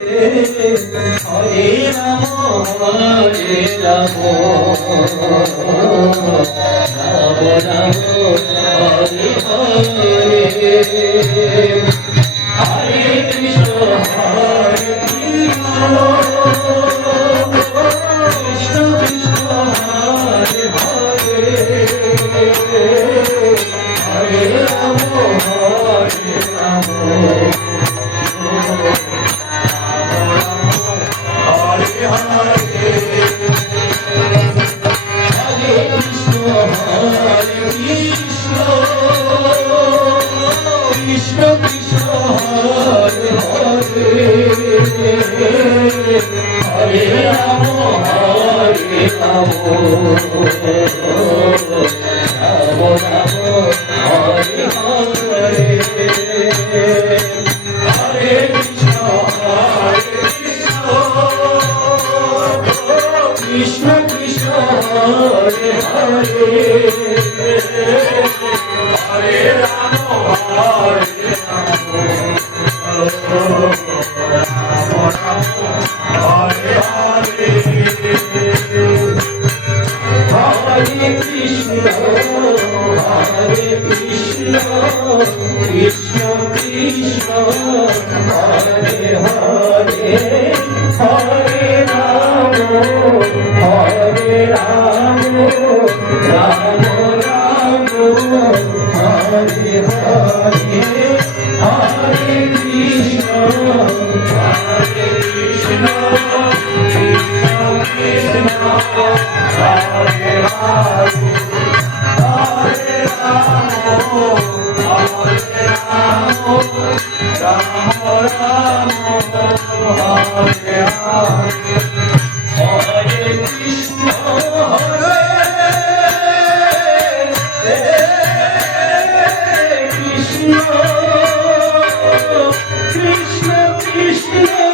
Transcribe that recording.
Hare Ram Ram Ram Hare Hare Hare Krishna Hare Krishna Krishna Krishna Hare Hare Hare Ram Krishna Krishna Hare Hare Hare Ram Ram Ram Hare Hare Hare Krishna Krishna Krishna Hare Hare Hare Ram Hare Ram Ram Hare Hare Hare Krishna Krishna Krishna Hare Hare Hare Ram Ram Ram Hare Hare Hare Krishna Krishna Krishna Hare Hare Hare Ram Ram Ram Hare Hare Hare Krishna Hare Krishna Krishna Krishna